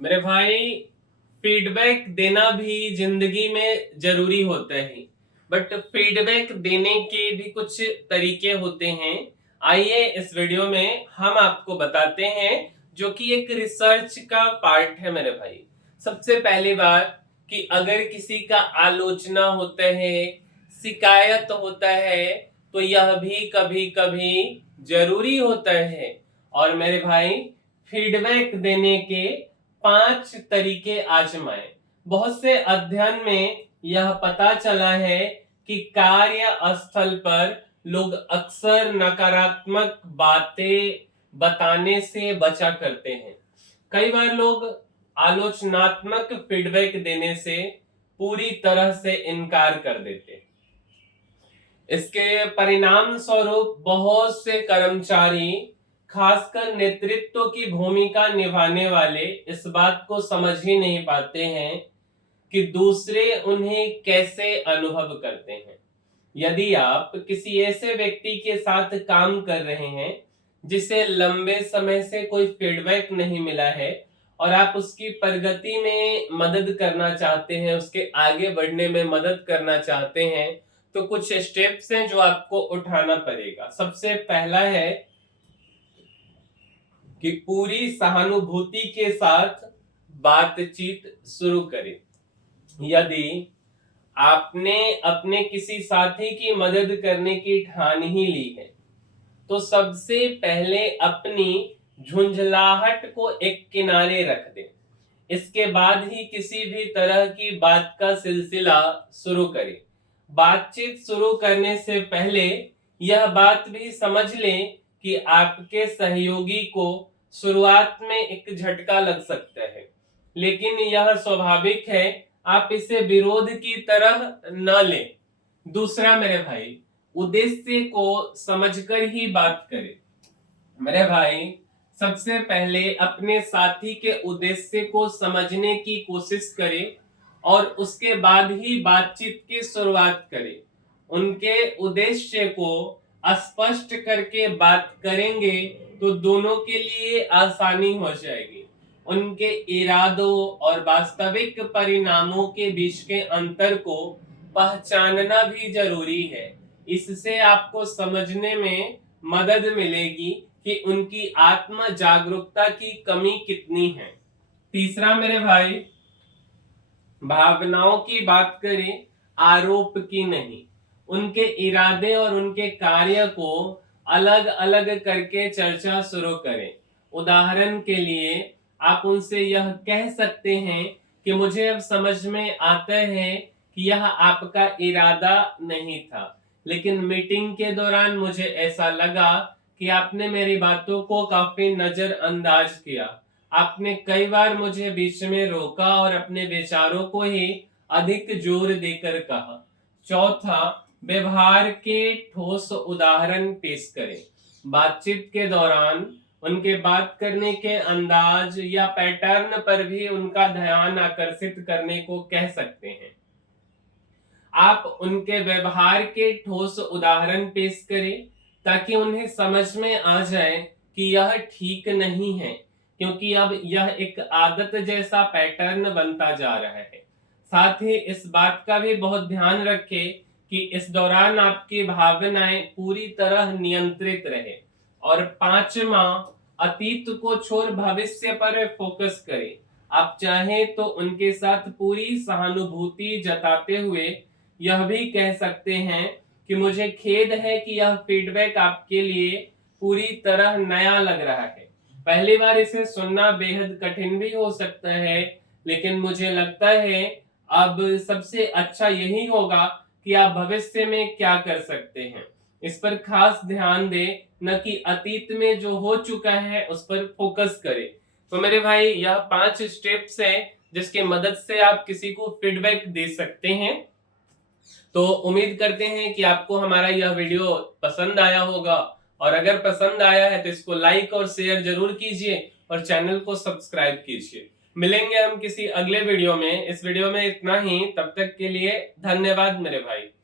मेरे भाई, फीडबैक देना भी जिंदगी में जरूरी होता है। बट फीडबैक देने के भी कुछ तरीके होते हैं। आइए इस वीडियो में हम आपको बताते हैं, जो कि एक रिसर्च का पार्ट है मेरे भाई। सबसे पहली बात कि अगर किसी का आलोचना होता है, शिकायत होता है, तो यह भी कभी कभी जरूरी होता है। और मेरे भाई, फीडबैक देने के 5 तरीके आजमाएं। बहुत से अध्ययन में यह पता चला है कि कार्य स्थल पर लोग अक्सर नकारात्मक बातें बताने से बचा करते हैं। कई बार लोग आलोचनात्मक फीडबैक देने से पूरी तरह से इनकार कर देते हैं। इसके परिणाम स्वरूप बहुत से कर्मचारी, खासकर नेतृत्व की भूमिका निभाने वाले, इस बात को समझ ही नहीं पाते हैं कि दूसरे उन्हें कैसे अनुभव करते हैं। यदि आप किसी ऐसे व्यक्ति के साथ काम कर रहे हैं जिसे लंबे समय से कोई फीडबैक नहीं मिला है और आप उसकी प्रगति में मदद करना चाहते हैं, उसके आगे बढ़ने में मदद करना चाहते हैं, तो कुछ स्टेप्स हैं जो आपको उठाना पड़ेगा। सबसे पहला है कि पूरी सहानुभूति के साथ बातचीत शुरू करें। यदि आपने अपने किसी साथी की मदद करने की ठान ही ली है, तो सबसे पहले अपनी झुंझलाहट को एक किनारे रख दें। इसके बाद ही किसी भी तरह की बात का सिलसिला शुरू करें। बातचीत शुरू करने से पहले यह बात भी समझ लें कि आपके सहयोगी को शुरुआत में एक झटका लग सकता है, लेकिन यह स्वाभाविक है। आप इसे विरोध की तरह न लें। दूसरा मेरे भाई, उद्देश्य को समझकर ही बात करें। मेरे भाई, सबसे पहले अपने साथी के उद्देश्य को समझने की कोशिश करें और उसके बाद ही बातचीत की शुरुआत करें। उनके उद्देश्य को स्पष्ट करके बात करेंगे तो दोनों के लिए आसानी हो जाएगी। उनके इरादों और वास्तविक परिणामों के बीच के अंतर को पहचानना भी जरूरी है। इससे आपको समझने में मदद मिलेगी कि उनकी आत्म जागरूकता की कमी कितनी है। तीसरा मेरे भाई, भावनाओं की बात करें, आरोप की नहीं। उनके इरादे और उनके कार्य को अलग अलग करके चर्चा शुरू करें। उदाहरण के लिए आप उनसे यह कह सकते हैं कि मुझे अब समझ में आता है कि यह आपका इरादा नहीं था, लेकिन मीटिंग के दौरान मुझे ऐसा लगा कि आपने मेरी बातों को काफी नजरअंदाज किया। आपने कई बार मुझे बीच में रोका और अपने विचारों को ही अधिक जोर देकर कहा। चौथा, व्यवहार के ठोस उदाहरण पेश करें। बातचीत के दौरान उनके बात करने के अंदाज या पैटर्न पर भी उनका ध्यान आकर्षित करने को कह सकते हैं। आप उनके व्यवहार के ठोस उदाहरण पेश करें ताकि उन्हें समझ में आ जाए कि यह ठीक नहीं है, क्योंकि अब यह एक आदत जैसा पैटर्न बनता जा रहा है। साथ ही इस बात का भी बहुत ध्यान रखें कि इस दौरान आपकी भावनाएं पूरी तरह नियंत्रित रहे। और पांचवा, अतीत को छोड़ भविष्य पर फोकस करें। आप चाहें तो उनके साथ पूरी सहानुभूति जताते हुए यह भी कह सकते हैं कि मुझे खेद है कि यह फीडबैक आपके लिए पूरी तरह नया लग रहा है। पहली बार इसे सुनना बेहद कठिन भी हो सकता है, लेकिन मुझे लगता है अब सबसे अच्छा यही होगा कि आप भविष्य में क्या कर सकते हैं, इस पर खास ध्यान दें, न कि अतीत में जो हो चुका है उस पर फोकस करें। तो मेरे भाई, यह 5 स्टेप्स हैं जिसकी मदद से आप किसी को फीडबैक दे सकते हैं। तो उम्मीद करते हैं कि आपको हमारा यह वीडियो पसंद आया होगा, और अगर पसंद आया है तो इसको लाइक और शेयर जरूर कीजिए और चैनल को सब्सक्राइब कीजिए। मिलेंगे हम किसी अगले वीडियो में। इस वीडियो में इतना ही। तब तक के लिए धन्यवाद मेरे भाई।